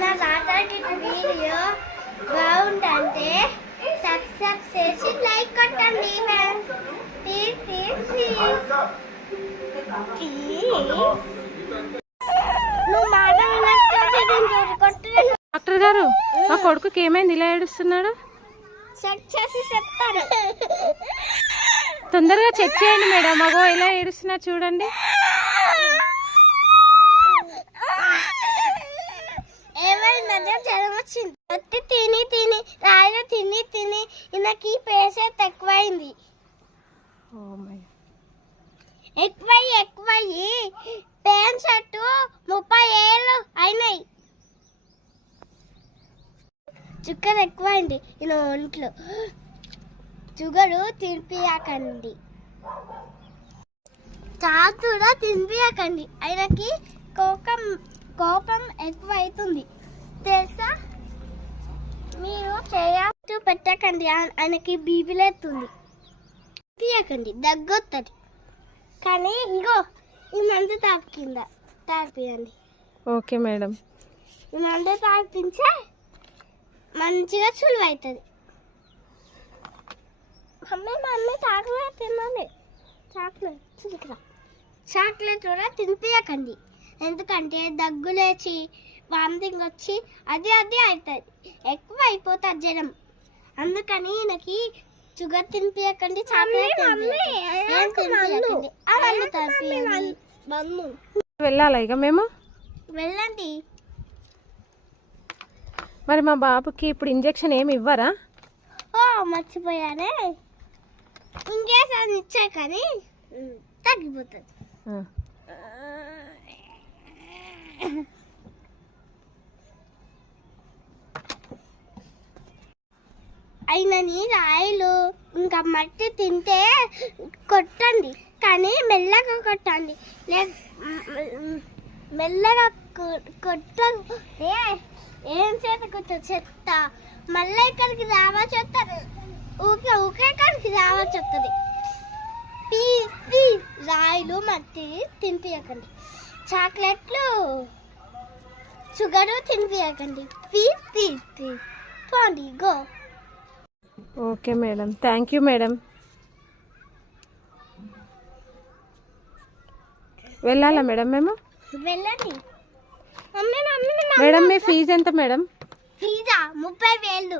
మన రాటాకి వీడియో బాగుందంటే సబ్స్క్రైబ్ చేసి లైక్ కొట్టండి డాక్టర్ గారు మా కొడుకుకి ఏమైంది ఇలా ఏడుస్తున్నాడు? చెక్ చేసి చెప్తాను. తొందరగా చెక్ చేయండి మేడం. మగో ఇలా ఏడుస్తున్నా చూడండి. ఏమైందంటే జ్వరం వచ్చింది. తిని తిని రాయిలో తిని తిని ఈయనకి పేషెంట్ ఎక్కువైంది. ఎక్కువయ్యి పేషెంట్ 30 ఏళ్ళు అయినాయి. చుక్కర్ ఎక్కువైంది ఈయన ఒంట్లో. షుగరు తినిపియకండి, చాతుడా తినిపియకండి. ఆయనకి కోపం ఎక్కువ అవుతుంది తెలుసా. మీరు చేయచ్చు పెట్టకండి, ఆయనకి బీపీలేస్తుంది. తీయకండి, దగ్గొస్తుంది. కానీ ఇంకో ఈ మందు తాపియండి. Okay madam. ఈ మందు తాపించే మంచిగా సులువు అవుతుంది. మమ్మీ చాక్లెట్ తినాలి. చాక్లెట్ కూడా తినిపించకండి, ఎందుకంటే దగ్గు లేచి వామిటింగ్ వచ్చి అది అవుతుంది, ఎక్కువ అయిపోతుంది జ్వరం. అందుకని ఈయనకి షుగర్ తినిపించకండి, చాక్లెట్ వెళ్ళాలా ఇక మేము? వెళ్ళండి. మరి మా బాబుకి ఇప్పుడు ఇంజెక్షన్ ఏమి ఇవ్వరా? మర్చిపోయానే, ఇంజెక్షన్ ఇచ్చా కానీ తగ్గిపోతుంది. అయినని రాయలు ఇంకా మట్టి తింటే కొట్టండి, కానీ మెల్లగా కొట్టండి. మెల్లగా కొట్టే ఏం చేత కొట్ట చెత్త మళ్ళీ ఇక్కడికి రావచ్చు వస్తుంది. ఊకే ఇక్కడికి రావచ్చు వస్తుంది. రాయిలు మట్టి తినిపించకండి, చాక్లెట్లు షుగరు తినిపించకండి. పోండి, go. Okay madam, thank you madam. వెళ్ళాలా మేడం మేము? వెళ్ళండి. మేడం మీ ఫీజు ఎంత మేడం? ఫీజా 30,000.